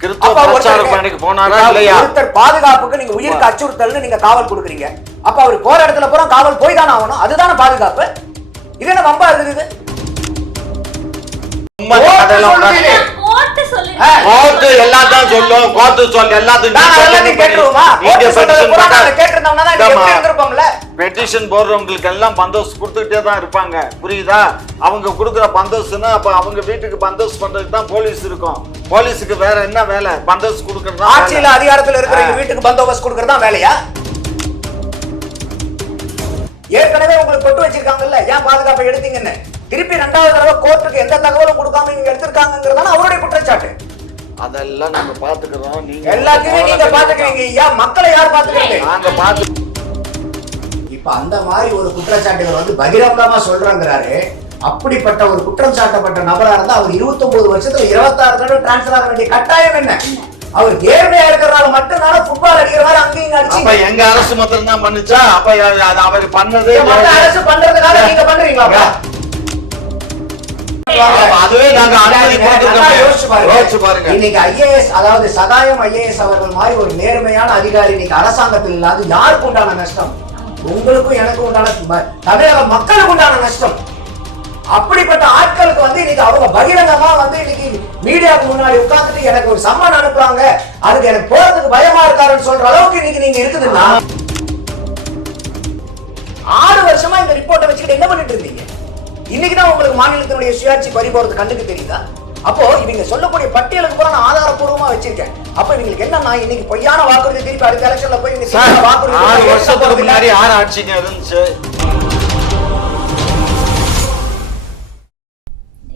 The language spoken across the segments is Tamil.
கிறிஸ்துவ அப்ப பிரச்சார ஒருத்தருக்கு- பணிக்கு போனாரா இல்லையா? ஒருத்தர் பாதுகாப்புக்கு நீங்க உயிருக்கு அச்சுறுத்தல்னு நீங்க காவல் கொடுக்குறீங்க. அப்ப அவர் போற இடத்துல பூரா காவல் போய் தானே ஆகணும். அதுதானே பாதுகாப்பு? இது என்ன வம்பா இருக்குது? கோர்ட்டு சொல்லி. எல்லாத்தையும் சொல்லும் கோர்ட்டு சொல்லு எல்லாத்தையும்? பெட்டிஷன் போடுறவங்களுக்கு எல்லாம் பந்தோஸ் கொடுத்துக்கிட்டே தான் இருப்பாங்க. புரியுதா? அவங்க கொடுக்குற பந்தோஸ்னா அப்ப அவங்க வீட்டுக்கு பந்தோஸ் பண்றதுக்கு தான் போலீஸ் இருக்கும். போலீஸுக்கு வேற என்ன வேலை? பந்தோஸ் கொடுக்கறது ஆட்சியில. அதிகாரத்துல இருக்கிற வீட்டுக்கு பந்தோபஸ்த் கொடுக்கறது தான் வேலையா? ஏற்கனவே உங்களுக்கு கொட்டு வச்சிருக்காங்கல்ல. ஏன் பாதுகாப்பை எடுத்தீங்கன்னு? திருப்பி ரெண்டாவது தடவை கோர்ட்டுக்கு எந்த தகவலும் கொடுக்காம நீங்க எடுத்திருக்காங்கிறதான அவருடைய குற்றச்சாட்டு. அதெல்லாம் நாங்க பாத்துக்கிறோம். நீங்க எல்லாத்தையுமே நீங்க பாத்துக்கிறீங்க. ஏன் மக்களை யார் பாத்துக்கிறது? நாங்க பாத்து இப்ப அந்த மாதிரி ஒரு குற்றச்சாட்டுகள் வந்து பகிரங்கமா சொல்றாங்கிறாரு. அப்படிப்பட்ட ஒரு குற்றம் சாட்டப்பட்ட நபரா இருந்தா அவர் 29 வருஷத்துல இருபத்தாறு தடவை டிரான்ஸ்ஃபர் ஆக வேண்டிய கட்டாயம் என்ன? அவர் நேர்மையா இருக்கிறனால மட்டும்தானே ஃபுட்பால் அடிக்கிற மாதிரி அங்கேயும் இங்க அப்ப எங்க அரசு மாத்திரம் தான் பண்ணுச்சா? அப்ப அது அவர் பண்ணது அரசு பண்றதுக்காக நீங்க பண்றீங்களா அதுவே நாங்க அனுமதி நல்லா யோசிச்சு கொடுத்துருக்கோம் யோசிச்சு பாருங்க. பாருங்க இன்னைக்கு ஐஏஎஸ் அதாவது சகாயம் ஐஏஎஸ் அவர்கள் மாதிரி ஒரு நேர்மையான அதிகாரி இன்னைக்கு அரசாங்கத்தில் இல்லாத யாருக்கு உண்டான நஷ்டம்? உங்களுக்கும் எனக்கும் உண்டான தமிழக மக்களுக்கு உண்டான நஷ்டம். அப்படிப்பட்ட ஆட்களுக்கு வந்து இன்னைக்கு அவங்க பகிரங்கமா வந்து இன்னைக்கு மீடியாவுக்கு முன்னாடி உட்கார்ந்துட்டு எனக்கு ஒரு சம்மன் அனுப்புறாங்க. அதுக்கு எனக்கு போறதுக்கு பயமா இருக்காருன்னு சொல்ற அளவுக்கு இன்னைக்கு நீங்க இருக்குதுன்னா ஆறு வருஷமா இந்த ரிப்போர்ட்டை வச்சுக்கிட்டு என்ன பண்ணிட்டு இருந்தீங்க? இன்னைக்கு தான் உங்களுக்கு மாநிலத்தினுடைய சுயாட்சி பறி போறது கண்ணுக்கு தெரியுதா? அப்போ இவங்க சொல்லக்கூடிய பட்டியலுக்கு கூட நான் ஆதாரப்பூர்வமா வச்சிருக்கேன். அப்ப இவங்களுக்கு என்னன்னா இன்னைக்கு பொய்யான வாக்குறுதி திருப்பி அடுத்த எலெக்ஷன்ல போய் இவங்க வாக்குறுதி ஆறு வருஷத்துக்கு. முன்னாடி ஆட்சிங்க இருந்துச்சு.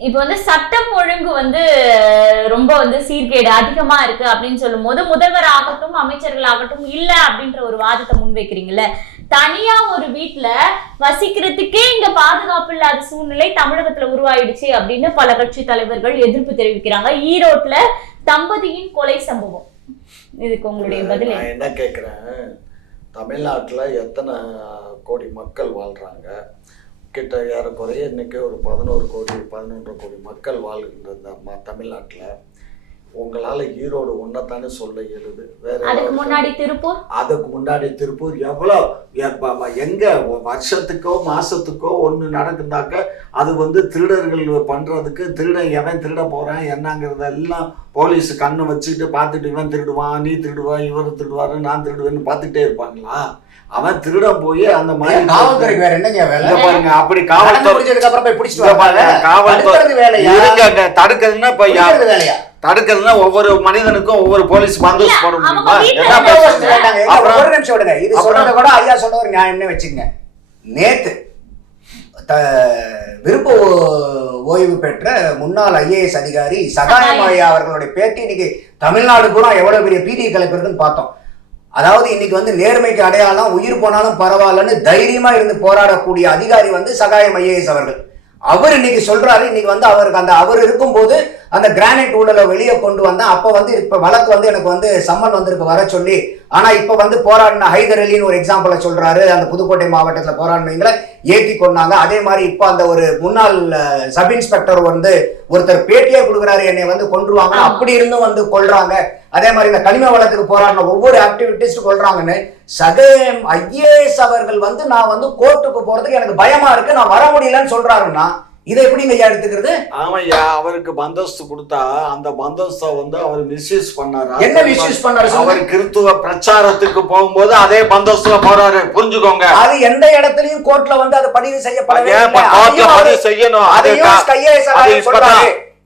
இப்போ வந்து சட்டம் ஒழுங்கு வந்து ரொம்ப வந்து சீர்கேடு அதிகமா இருக்கு அப்படின்னு சொல்லும்போது முதல்வர் ஆகட்டும் அமைச்சர்கள் ஆகட்டும் இல்ல அப்படின்ற ஒரு வாதத்தை முன்வைக்கிறீங்கல்ல? தனியா ஒரு வீட்ல வசிக்கிறதுக்கே இங்க பாதுகாப்பு இல்லாத சூழ்நிலை தமிழகத்துல உருவாயிடுச்சு அப்படின்னு பல கட்சி தலைவர்கள் எதிர்ப்பு தெரிவிக்கிறாங்க. ஈரோட்ல தம்பதியின் கொலை சம்பவம். இதுக்கு உங்களுடைய பதில்? நான் என்ன? கேட்குறேன் தமிழ்நாட்டில் எத்தனை கோடி மக்கள் வாழ்கிறாங்க கிட்ட ஏறக்குறைய இன்னைக்கு ஒரு பதினோரு கோடி பதினொன்று கோடி மக்கள் வாழ்கின்ற இந்த ம தமிழ்நாட்டில். உங்களால் ஈரோடு ஒன்றைத்தானே சொல்ல இயலுது. வேற அதுக்கு முன்னாடி திருப்பூர்? அதுக்கு முன்னாடி திருப்பூர் எவ்வளோ எங்க வருஷத்துக்கோ மாசத்துக்கோ ஒன்று நடக்குதாக்க அது வந்து திருடர்கள் பண்றதுக்கு திருடன் எவன் திருட போறான் என்னங்கிறதெல்லாம் போலீஸ் கண்ணை வச்சுக்கிட்டு பார்த்துட்டு இவன் திருடுவான் நீ திருடுவான் இவர் திருடுவாரு நான் திருடுவேன்னு பார்த்துக்கிட்டே இருப்பாங்களா? அவன் திருடன் போய் அந்த மாதிரி காவல்துறைக்கு வேற என்னங்க வேலை? பாருங்க அப்படி காவல்துறை முடிஞ்சதுக்கு அப்புறம் போய் பிடிச்சிட்டு பாருங்க, காவல்துறை வேலையா? தடுக்கிறதுன்னா இப்ப வேலையா? தடுக்கிறதுனா ஒவ்வொரு மனிதனுக்கும் ஒவ்வொரு போலீஸ் பந்தோஸ் போட முடியுமா? அப்புறம் ஒரு நிமிஷம் விடுங்க. இது சொல்றத கூட ஐயா சொல்ற ஒரு நியாயம்னே வச்சுக்கங்க. நேத்து த- விருப்ப ஓ- ஓய்வு பெற்ற முன்னாள் ஐஏஎஸ் அதிகாரி சகாயம் ஐயா அவர்களுடைய பேட்டி இன்னைக்கு தமிழ்நாடு கூட எவ்வளவு பெரிய பீடி கலைப்பு இருக்குன்னு பார்த்தோம். அதாவது இன்னைக்கு வந்து நேர்மைக்கு அடையாளம் உயிர் போனாலும் பரவாயில்லன்னு தைரியமா இருந்து போராடக்கூடிய அதிகாரி வந்து சகாயம் ஐஏஎஸ் அவர்கள். அவர் இன்னைக்கு சொல்றாரு இன்னைக்கு வந்து அவருக்கு அந்த அவர் இருக்கும்போது அந்த கிரானைட் ஊழலை வெளியே கொண்டு வந்தேன். அப்ப வந்து இப்ப வழக்கு வந்து எனக்கு வந்து சம்மன் வந்திருக்கு வர சொல்லி ஆனா இப்ப வந்து போராடின ஹைதர் அலின்னு ஒரு எக்ஸாம்பிளை சொல்றாரு. அந்த புதுக்கோட்டை மாவட்டத்துல போராடினவங்களை ஏத்தி கொண்டாங்க. அதே மாதிரி இப்ப அந்த ஒரு முன்னாள் சப் இன்ஸ்பெக்டர் வந்து ஒருத்தர் பேட்டியே கொடுக்குறாரு என்னை வந்து ஆமா. அப்படி இருந்தும் வந்து கொல்றாங்க. அதே மாதிரி இந்த கனிம வழக்குக்கு போராடின ஒவ்வொரு ஆக்டிவிட்டிஸ்ட் கொள்றாங்கன்னு சகேம் ஐஏஎஸ் அவர்கள் வந்து நான் வந்து கோர்ட்டுக்கு போறதுக்கு எனக்கு பயமா இருக்கு நான் வர முடியலன்னு சொல்றாருன்னா இதை எப்படிங்க ஐயா எடுத்துக்கிறது? ஆமாய்யா அவருக்கு பந்தோஸ்து கொடுத்தா அந்த பந்தோஸ்தை வந்து அவர் மிஸ்யூஸ் பண்ணாரு? என்ன misuse பண்ணாரு? அவர் கிறித்துவ பிரச்சாரத்துக்கு போகும்போது அதே பந்தோஸ்துல போறாரு புரிஞ்சுக்கோங்க. அது எந்த இடத்துலயும் கோர்ட்ல வந்து அது பதிவு செய்யப்படவே பதிவு செய்யணும்?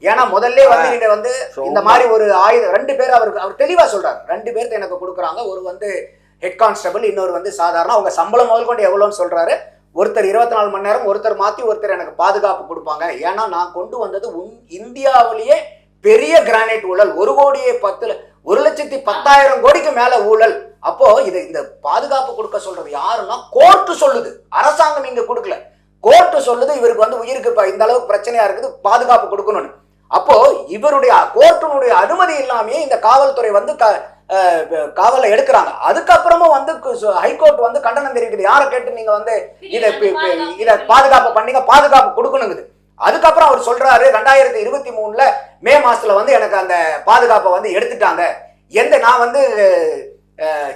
ஏன்னா முதல்ல வந்து நீங்க வந்து இந்த மாதிரி ஒரு ஆயுதம் ரெண்டு பேர் அவருக்கு அவர் தெளிவா சொல்றாரு. ரெண்டு பேருக்கு எனக்கு கொடுக்குறாங்க. ஒரு வந்து ஹெட் கான்ஸ்டபிள் இன்னொரு வந்து சாதாரண அவங்க சம்பளம் முதல் கொண்டு எவ்வளோன்னு சொல்றாரு. ஒருத்தர் இருபத்தி நாலு மணி நேரம் ஒருத்தர் மாத்தி ஒருத்தர் எனக்கு பாதுகாப்பு கொடுப்பாங்க. ஏன்னா நான் கொண்டு வந்தது உன்- இந்தியாவிலேயே பெரிய கிரானைட் ஊழல். ஒரு கோடியே பத்துல ஒரு லட்சத்தி பத்தாயிரம் கோடிக்கு மேல ஊழல். அப்போ இது இந்த பாதுகாப்பு கொடுக்க சொல்றது யாருன்னா கோர்ட்டு சொல்லுது. அரசாங்கம் இங்க கொடுக்கல. கோர்ட்டு சொல்லுது இவருக்கு வந்து உயிருக்கு இந்த அளவுக்கு பிரச்சனையா இருக்குது பாதுகாப்பு கொடுக்கணும்னு. அப்போ இவருடைய கோர்ட்டினுடைய அனுமதி இல்லாமயே இந்த காவல்துறை வந்து க அஹ், காவல்ல எடுக்கிறாங்க. அதுக்கப்புறமும் வந்து ஹைகோர்ட் வந்து கண்டனம் தெரிவிக்குது. யாரை கேட்டு நீங்க வந்து இதை இதை பாதுகாப்பு பண்ணீங்க பாதுகாப்பு கொடுக்கணுங்குது. அதுக்கப்புறம் அவர் சொல்றாரு ரெண்டாயிரத்தி இருபத்தி மூணுல மே மாசத்துல வந்து எனக்கு அந்த பாதுகாப்பை வந்து எடுத்துட்டாங்க. எந்த நான் வந்து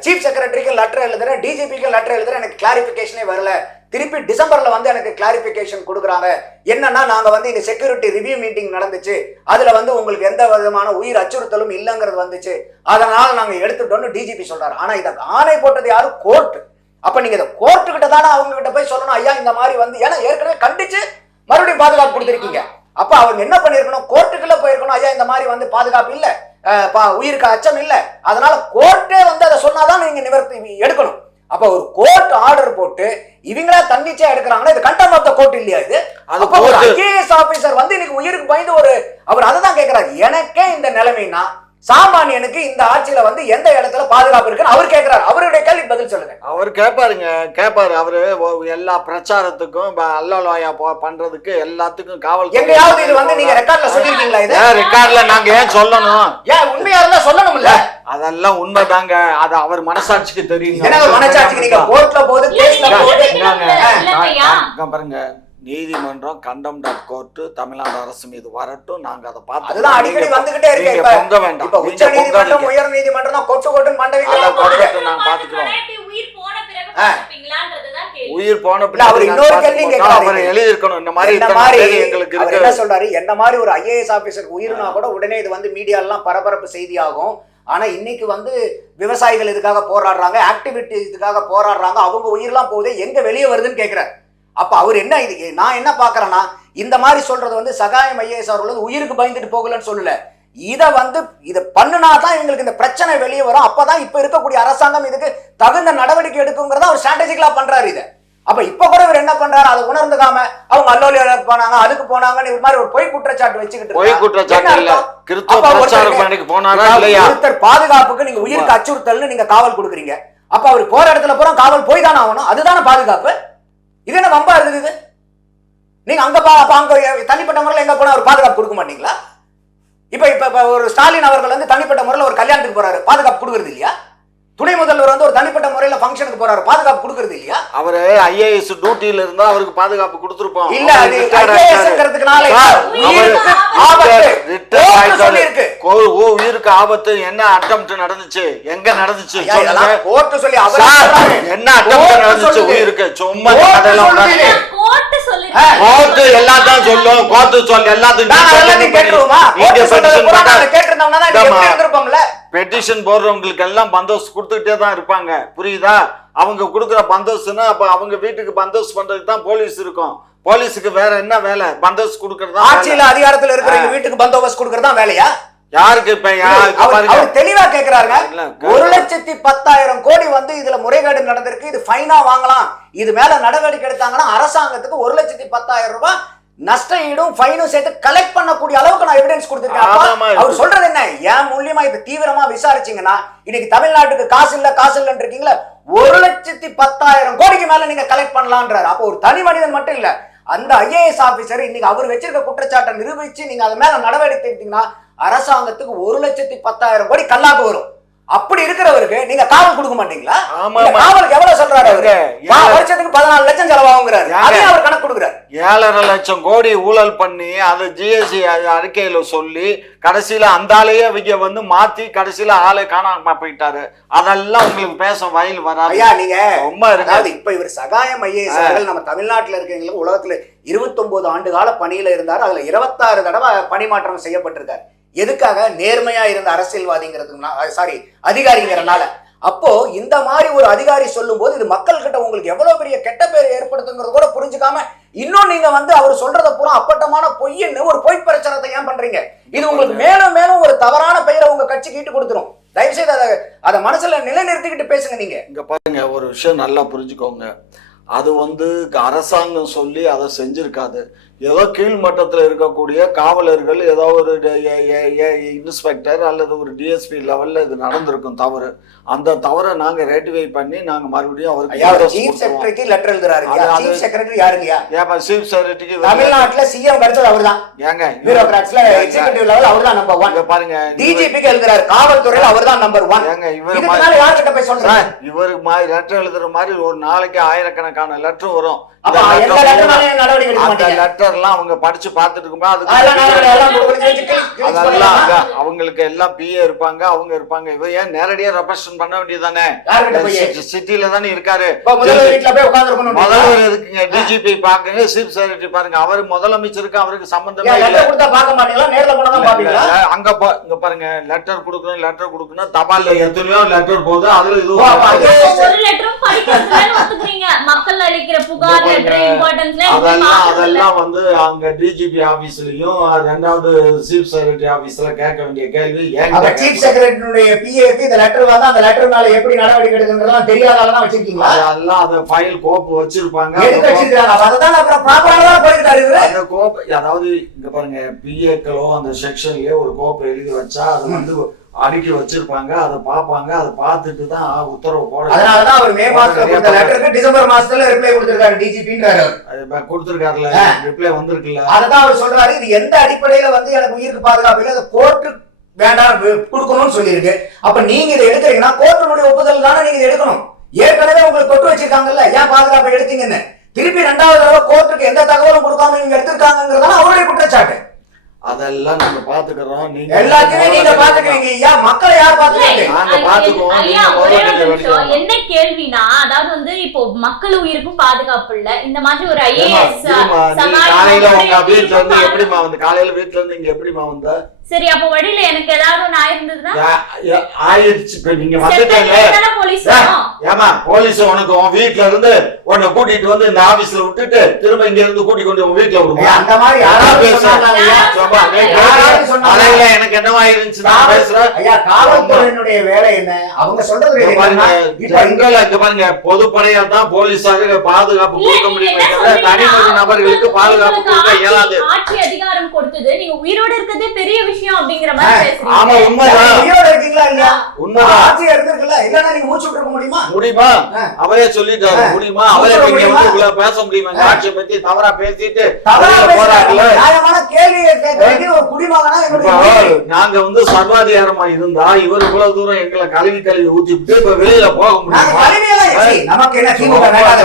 சீஃப் செக்ரட்டரிக்கு லெட்டர் எழுதுறேன் டிஜிபிக்கு லெட்டர் எழுதுறேன் எனக்கு கிளாரிபிகேஷனே வரல. திருப்பி டிசம்பர்ல வந்து எனக்கு கிளாரிபிகேஷன் கொடுக்குறாங்க. என்னன்னா நாங்க வந்து இந்த செக்யூரிட்டி ரிவ்யூ மீட்டிங் நடந்துச்சு. அதுல வந்து உங்களுக்கு எந்த விதமான உயிர் அச்சுறுத்தலும் இல்லைங்கிறது வந்துச்சு. அதனால நாங்க எடுத்துட்டோம்னு டிஜிபி சொல்றாரு. ஆனா இதை ஆணை போட்டது யாரு? கோர்ட் அப்ப நீங்க இதை கோர்ட்டு கிட்ட தானே அவங்க கிட்ட போய் சொல்லணும். ஐயா இந்த மாதிரி வந்து ஏன்னா ஏற்கனவே கண்டிச்சு மறுபடியும் பாதுகாப்பு கொடுத்துருக்கீங்க. அப்ப அவங்க என்ன பண்ணிருக்கணும்? கோர்ட்டுக்குள்ள போயிருக்கணும். ஐயா இந்த மாதிரி வந்து பாதுகாப்பு இல்ல. பா- உயிருக்கு அச்சம் இல்ல. அதனால கோர்ட்டே வந்து அதை சொன்னாதான் நீங்க நிவர்த்தி எடுக்கணும். அப்ப ஒரு கோர்ட் ஆர்டர் போட்டு இவங்களா தன்னிச்சையா எடுக்கிறாங்கன்னா இது கண்டம் ஆஃப் கோர்ட் இல்லையா இது? அப்ப ஒரு. ஐஏஎஸ் ஆபீசர் வந்து இன்னைக்கு உயிருக்கு பயந்து ஒரு அவர் அதை தான் கேட்கிறாரு எனக்கே இந்த நிலைமைனா சாமானியனுக்கு இந்த ஆட்சியில வந்து எந்த இடத்துல பாதுகாப்பு இருக்குன்னு அவர் கேட்கிறாரு அவருடைய கேள்வி பதில் சொல்லுங்க. அவர் கேட்பாருங்க கேட்பாரு அவரு எல்லா பிரச்சாரத்துக்கும் அல்லலோயா பண்றதுக்கு எல்லாத்துக்கும் காவல் எங்கேயாவது இது வந்து நீங்க ரெக்கார்ட்ல சொல்லிருக்கீங்களா இது? ரெக்கார்ட்ல நாங்க ஏன் சொல்லணும்? ஏன் உண்மையா இருந்தா சொல்லணும்ல? அதெல்லாம் உண்மைதாங்க. அது அவர் மனசாட்சிக்கு ஒரு மனசாட்சிக்கு? நீங்க கோர்ட்ல போது பாருங்க. நீதிமன்றம் கண்டம் டாட் கோர்ட் தமிழ்நாடு அரசு மீது வரட்டும். நாங்க அதை பார்த்து அதுதான் அடிக்கடி வந்துகிட்டே இருக்கு இப்ப. பொங்க வேண்டாம். இப்ப உச்ச நீதிமன்றம். உயர் நீதிமன்றம் தான் கொட்டு. கொட்டு. நாங்க பாத்துக்கிறோம். உயிர் போன இல்ல, அவர் இன்னொரு கேள்வி. அவர் எழுதியிருக்கணும். இந்த மாதிரி இத்தனை மாதிரி எங்களுக்கு என்ன சொல்றாரு? என்ன மாதிரி ஒரு ஐஏஎஸ் ஆபீசருக்கு உயிர்னா கூட உடனே இது வந்து மீடியா எல்லாம் பரபரப்பு செய்தி ஆனால் இன்னைக்கு வந்து விவசாயிகள் இதுக்காக போராடுறாங்க? ஆக்டிவிட்டி இதுக்காக போராடுறாங்க? அவங்க உயிரெலாம் போகுது எங்கே வெளியே வருதுன்னு கேட்குறாரு அப்போ அவர் என்ன இது? நான் என்ன பார்க்குறேன்னா இந்த மாதிரி சொல்கிறது வந்து சகாயம் ஐஏஎஸ் அவர்கள் வந்து உயிருக்கு பயந்துட்டு போகலன்னு சொல்லல. இதை வந்து இதை பண்ணுனா தான் எங்களுக்கு இந்த பிரச்சனை வெளியே வரும். அப்பதான் இப்போ இருக்கக்கூடிய அரசாங்கம் இதுக்கு தகுந்த நடவடிக்கை எடுக்குங்கிறத அவர் ஸ்ட்ராட்டஜிக்கலாக பண்ணுறாரு இதை. அப்ப இப்ப கூட இவர் என்ன பண்றாரு? அதை உணர்ந்துக்காம அவங்க அல்லோலியா போனாங்க அதுக்கு போனாங்கன்னு இது மாதிரி ஒரு பொய் குற்றச்சாட்டு வச்சுக்கிட்டு பொய். குற்றச்சாட்டு இல்ல? கிறிஸ்துவ அப்ப ஒருத்தருக்கு- பிரச்சார பணிக்கு போனாரா இல்லையா? ஒருத்தர் பாதுகாப்புக்கு நீங்க உயிருக்கு அச்சுறுத்தல்னு நீங்க காவல் கொடுக்குறீங்க. அப்ப அவர் போற இடத்துல பூரா காவல் போய் தானே ஆகணும். அதுதானே பாதுகாப்பு? இது என்ன வம்பா இருக்குது நீங்க அங்க பா அங்க தனிப்பட்ட முறையில் எங்க போனா அவர் பாதுகாப்பு கொடுக்க மாட்டீங்களா? இப்ப இப்ப ஒரு ஸ்டாலின் அவர்கள் வந்து தனிப்பட்ட முறையில் ஒரு கல்யாணத்துக்கு போறாரு பாதுகாப்பு கொடுக்கறது இல்லையா? துணை முதல்வர் வந்து ஒரு தனிப்பட்ட முறையில் ஃபங்க்ஷனுக்கு போறாரு. பாதுகாப்பு கொடுக்கறது இல்லையா? அவரு ஐஏஎஸ் டியூட்டில இருந்தா அவருக்கு பாதுகாப்பு கொடுத்துருப்போம். இல்ல அது உயிருக்கு ஆபத்து. உயிருக்கு ஆபத்து. என்ன அட்டம்ப்ட் நடந்துச்சு? எங்க நடந்துச்சு? கோர்ட்டு சொல்லி. என்ன அட்டம்ப்ட் கோர்ட்டு நடந்துச்சு. உயிருக்கு. சும்மா கோர்ட்டு எல்லாத்தையும் சொல்லும். கோர்ட்டு சொல்ல எல்லாத்தையும் கேட்டுருவோமா? கேட்டிருந்தோம்னா பெட்டிஷன் போடுறவங்களுக்கு எல்லாம் பந்தோஸ் கொடுத்துக்கிட்டே தான் இருப்பாங்க. புரியுதா? அவங்க கொடுக்குற பந்தோஸ்னா அப்ப அவங்க வீட்டுக்கு பந்தோஸ் பண்றதுக்கு தான் போலீஸ் இருக்கும். போலீஸுக்கு வேற என்ன வேலை? பந்தோஸ் கொடுக்கறது. ஆட்சியில அதிகாரத்துல இருக்கிற எங்க வீட்டுக்கு பந்தோபஸ்த் கொடுக்கறது வேலையா? யாருக்கு தெளிவா கேக்குறாருங்க. இல்ல, ஒரு லட்சத்தி பத்தாயிரம் கோடி வந்து இதுல முறைகேடு நடந்திருக்கு. இது ஃபைனா வாங்கலாம். இது மேல நடவடிக்கை எடுத்தாங்கன்னா அரசாங்கத்துக்கு ஒரு லட்சத்தி பத்தாயிரம் ரூபாய் நஷ்ட ஈடும் ஃபைனும் சேர்த்து கலெக்ட் பண்ணக்கூடிய அளவுக்கு நான் எவிடன்ஸ் கொடுத்திருக்கேன். அவர். சொல்றது என்ன? என் மூலியமா இப்ப தீவிரமா விசாரிச்சீங்கன்னா இன்னைக்கு தமிழ்நாட்டுக்கு காசு இல்ல காசு இல்லன்னு இருக்கீங்களா ஒரு லட்சத்தி பத்தாயிரம் கோடிக்கு மேல நீங்க கலெக்ட் பண்ணலான்றாரு. அப்போ ஒரு தனி மனிதன் மட்டும் இல்ல அந்த ஐஏஎஸ் ஆபீசர் இன்னைக்கு அவர் வச்சிருக்க குற்றச்சாட்டை நிரூபிச்சு நீங்க அது மேல நடவடிக்கை எடுத்தீங்கன்னா அரசாங்கத்துக்கு ஒரு லட்சத்தி பத்தாயிரம் கோடி கல்லாக்கு வரும். அப்படி இருக்கிறவருக்கு நீங்க காவல் கொடுக்க மாட்டீங்களா. காவலுக்கு எவ்வளவு சொல்றாரு அவரு. வருஷத்துக்கு பதினாலு லட்சம் செலவாகுங்கிறாரு. அதையும் அவர் கணக்கு கொடுக்குறாரு. ஏழரை லட்சம் கோடி ஊழல் பண்ணி அது ஜிஎஸ்டி அறிக்கையில சொல்லி கடைசியில அந்த ஆளையே இவங்க வந்து மாத்தி கடைசியில ஆளை காணாம போயிட்டாரு. அதெல்லாம் உங்களுக்கு பேச வயல் வராது. ஐயா நீங்க ரொம்ப இருக்கு அதாவது இப்ப இவர் சகாயம் ஐஏஎஸ் அவர்கள் நம்ம தமிழ்நாட்டுல இருக்கவங்களுக்கு உலகத்துல 29 ஆண்டு கால பணியில இருந்தார். அதுல இருபத்தாறு தடவை பணிமாற்றம் செய்யப்பட்டிருக்காரு. எதுக்காக நேர்மையா இருந்த அரசியல்வாதிங்கிறதுனா சாரி அதிகாரிங்கிறனால. அப்போ இந்த மாதிரி ஒரு அதிகாரி சொல்லும்போது இது மக்கள் கிட்ட உங்களுக்கு எவ்வளவு பெரிய கெட்ட பேர் ஏற்படுத்துங்கிறது கூட புரிஞ்சுக்காம இன்னும் நீங்க வந்து அவர் சொல்றத பூரா அப்பட்டமான பொய்ன்னு ஒரு பொய் பிரச்சாரத்தை ஏன் பண்றீங்க? இது உங்களுக்கு மேலும் மேலும் ஒரு தவறான பெயரை உங்க கட்சிக்கு ஈட்டு கொடுத்துரும். தயவு செய்து அதை அதை மனசுல நிலைநிறுத்திக்கிட்டு பேசுங்க நீங்க. இங்க பாருங்க ஒரு விஷயம் நல்லா புரிஞ்சுக்கோங்க. அது வந்து அரசாங்கம் சொல்லி அதை செஞ்சிருக்காது. ஏதோ கீழ்மட்டத்தில் இருக்கக்கூடிய காவலர்கள் ஏதோ ஒரு இன்ஸ்பெக்டர் அல்லது ஒரு டிஎஸ்பி லெவல்ல இது நடந்திருக்கும் தவறு. அந்த தவறை நாங்க ரெட்டிஃபை பண்ணி நாங்க மறுபடியும் அவருக்கு சீஃப் செக்ரட்டரிக்கு லெட்டர் எழுதுறாரு. சீஃப் செக்ரட்டரி யாருங்கய்யா? ஏப்பா சீஃப் செக்ரட்டரிக்கு தமிழ்நாட்டுல சிஎம் கிடைச்சது அவர்தான். ஏங்க பியூரோகிராட்ஸ்ல எக்ஸிகியூட்டிவ் லெவல் அவர்தான் நம்பர் ஒன் பாருங்க டிஜிபிக்கு எழுதுறாரு. காவல்துறையில அவர்தான் நம்பர் ஒன் ஏங்க இவர் யார்கிட்ட போய் சொல்றாரு இவருக்கு மாதிரி லெட்டர் எழுதுற மாதிரி ஒரு நாளைக்கு ஆயிரக்கணக்கான லெட்டர் வரும். லெட்டர்லாம் அவங்க படிச்சு பார்த்துட்டு இருக்கும்போது அதெல்லாம் அவங்களுக்கு எல்லாம் பிஏ இருப்பாங்க அவங்க இருப்பாங்க. இவர் ஏன் நேரடியா ரெப்ரசன்ட் பண்ண வேண்டியதானே சிட்டில தானே இருக்காரு. முதல்வர் எதுக்குங்க? டிஜிபி பாக்குங்க சீஃப் செக்ரட்டரி பாருங்க. அவர் முதலமைச்சருக்கு அவருக்கு சம்பந்தமே இல்ல. அங்க போ இங்க பாருங்க. லெட்டர் கொடுக்கணும் லெட்டர் கொடுக்கணும். தபால்ல எத்தனையோ லெட்டர் போகுது. அதுல ஒத்துக்கிறீங்க. மக்கள் அளிக்கிற புகார் அதெல்லாம் அதெல்லாம் வந்து அங்க டிஜிபி ஆபீஸ்லயும் ரெண்டாவது சீஃப் செக்ரட்டரி ஆபீஸ்ல கேட்க வேண்டிய கேள்வி சீஃப் செக்ரட்டரியுடைய பிஏக்கு இந்த லெட்டர் வந்தா அந்த லெட்டர் மேல எப்படி நடவடிக்கை எடுக்கிறதெல்லாம் தெரியாதால தான் வச்சிருக்கீங்களா? அதெல்லாம் அந்த ஃபைல் கோப்பு வச்சிருப்பாங்க. அதுதான் அப்புறம் ப்ராப்பரா போயிருக்காரு அந்த கோப்பு அதாவது இங்க பாருங்க பிஏக்களோ அந்த செக்ஷன்லயே ஒரு கோப்பை எழுதி வச்சா அது வந்து அடுக்கி வச்சிருப்பாங்க அதை பார்ப்பாங்க அதை பார்த்துட்டு தான் உத்தரவு போட அதனாலதான் அவர் மே மாசத்துல கொடுத்த லெட்டருக்கு டிசம்பர் மாசத்துல ரிப்ளை கொடுத்திருக்காரு டிஜிபின்றாரு கொடுத்துருக்காருல ரிப்ளை வந்திருக்குல்ல. அததான் அவர் சொல்றாரு இது எந்த அடிப்படையில வந்து எனக்கு உயிருக்கு பாதுகாப்பு இல்லை அது கோர்ட்டு வேண்டாம் கொடுக்கணும்னு சொல்லியிருக்கு. அப்ப நீங்க இதை எடுக்கிறீங்கன்னா கோர்ட்டினுடைய ஒப்புதல் தானே நீங்க இதை எடுக்கணும். ஏற்கனவே உங்களுக்கு கொட்டு வச்சிருக்காங்கல்ல ஏன் பாதுகாப்பு எடுத்தீங்கன்னு. திருப்பி ரெண்டாவது தடவை கோர்ட்டுக்கு எந்த தகவலும் கொடுக்காம நீங்க எடுத்திருக்காங்கிறதால அவருடைய குற்றச்சாட்டு. அதெல்லாம் நாங்க பாத்துக்கிறோம். நீங்க எல்லாத்தையுமே நீங்க பாத்துக்கிறீங்க. ஏன் மக்களை யார் பாத்துக்கிறீங்க? நாங்க ஐயா நீங்க என்ன கேள்வினா அதாவது வந்து இப்போ மக்கள் உயிருக்கும் பாதுகாப்பு இல்ல. இந்த மாதிரி ஒரு ஐஏஎஸ் காலையில உங்க வீட்டுல இருந்து எப்படிமா வந்து? காலையில வீட்டுல இருந்து இங்க எப்படிமா வந்த? சரி அப்ப வழியில எனக்கு ஏதாவது ஒண்ணு ஆயிருந்ததுன்னா? ஆயிடுச்சு இப்ப நீங்க வந்துட்டீங்க போலீஸ். ஏமா போலீஸ் உனக்கு உன் வீட்ல இருந்து உன்னை கூட்டிட்டு வந்து இந்த ஆபீஸ்ல விட்டுட்டு திரும்ப இங்க இருந்து கூட்டி கொண்டு உன் வீட்ல விடுமா? அந்த மாதிரி யாராவது? அலையில எனக்கு என்னவா இருந்துச்சு நான் பேசுறேன். ஐயா காவல்துறையினுடைய வேலை என்ன? அவங்க சொல்றது இங்க என்னன்னா, பாருங்க பொதுப்படையா தான் போலீஸாருக்கு பாதுகாப்பு கொடுக்க முடியுமே. தனிமனித நபர்களுக்கு பாதுகாப்பு கொடுக்க இயலாது ஆட்சி அதிகாரம் கொடுத்தது நீங்க உயிரோட இருக்கிறதே பெரிய விஷயம் அப்படிங்கிற மாதிரி பேசுறீங்க. ஆமா உண்மைதான். உயிரோட இருக்கீங்களா இல்லையா உண்மைதான். ஆட்சியா இருந்திருக்குல்ல இல்லன்னா நீங்க மூச்சு விட்டு இருக்க முடியுமா? முடியுமா. அவரே சொல்லிட்டாரு. முடியுமா? அவரே இங்க? வந்து உங்களை பேச முடியுமா. ஆட்சியை பத்தி தவறா பேசிட்டு தவறா. போறாங்கல்ல நியாயமான கேள்வியை கேட்க வேண்டிய ஒரு குடிமகனா என்னுடைய. நாங்க வந்து சர்வாதிகாரமா இருந்தா இவர் இவ்வளவு தூரம் எங்களை கழுவி கழுவி ஊத்திட்டு இப்ப வெளியில போக முடியுமா? நமக்கு என்ன திமுக வேண்டாத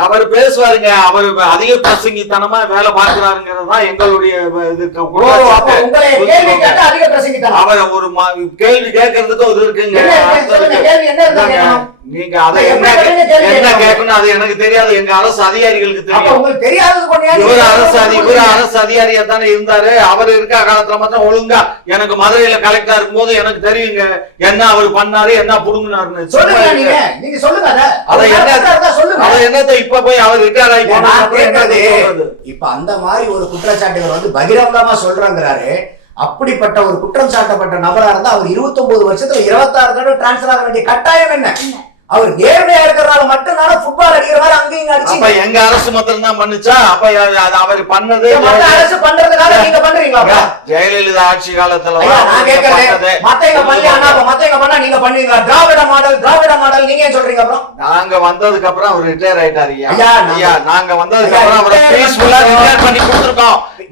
அவர் பேசுவாருங்க. அவர் அதிக பிரசங்கித்தனமா வேலை பார்க்கிறாருங்கிறது தான் எங்களுடைய இது. அவர் ஒரு கேள்வி கேட்கறதுக்கு ஒரு இருக்குங்க. நீங்க அதை என்ன என்ன கேட்கணும்? அது எனக்கு தெரியாது. எங்க அரசு அதிகாரிகளுக்கு அப்ப தெரியும் இவர் அரசு இவர்? அரசு அதிகாரியா தானே இருந்தாரு. அவர் இருக்க காலத்துல மாத்திரம் ஒழுங்கா? எனக்கு மதுரையில கலெக்டரா இருக்கும்போது எனக்கு தெரியுங்க. என்ன அவர் பண்ணாரு? என்ன புடுங்கினாருன்னு. சொல்லுங்க நீங்க. நீங்க சொல்லுங்க அத. என்ன- சொல்லுங்க. அதை என்னத்த இப்ப போய் அவர் ரிட்டையர் ஆகி இல்ல, போனா நான் அப்புறம் என்ன கேட்கறது சொல்றது? இப்ப அந்த மாதிரி ஒரு குற்றச்சாட்டுகள் வந்து பகிரங்கமா சொல்றாங்கிறாரு. அப்படிப்பட்ட ஒரு குற்றம் சாட்டப்பட்ட நபரா இருந்தா அவர் 29 வருஷத்துல 26 தடவை டிரான்ஸ்ஃபர் ஆக வேண்டிய கட்டாயம் என்ன? அவர் நேர்மையா இருக்கிறனால மட்டும்தானே ஃபுட்பால் அடிக்கிற மாதிரி அங்கேயும் இங்க அப்ப அடிச்சு எங்க அரசு மாத்திரம் தான் பண்ணுச்சா? அப்ப அது அவர் பண்ணது மத்த அரசு பண்றதுக்காக நீங்க பண்றீங்களா ஜெயலலிதா ஆட்சி காலத்துல நான் பண்ணது. மத்தவங்க பண்ணலையானா அப்ப மத்தவங்க பண்ணா நீங்க பண்ணுவீங்க திராவிட மாடல் திராவிட மாடல் நீங்க ஏன் சொல்றீங்க அப்புறம்? நாங்க வந்ததுக்கு அப்புறம் அவர் ரிட்டையர் ஆயிட்டாரு ஐயா. ஐயா, நாங்க- வந்ததுக்கு அப்புறம் அவரை பீஸ்ஃபுல்லா பண்ணி- ரிட்டையர்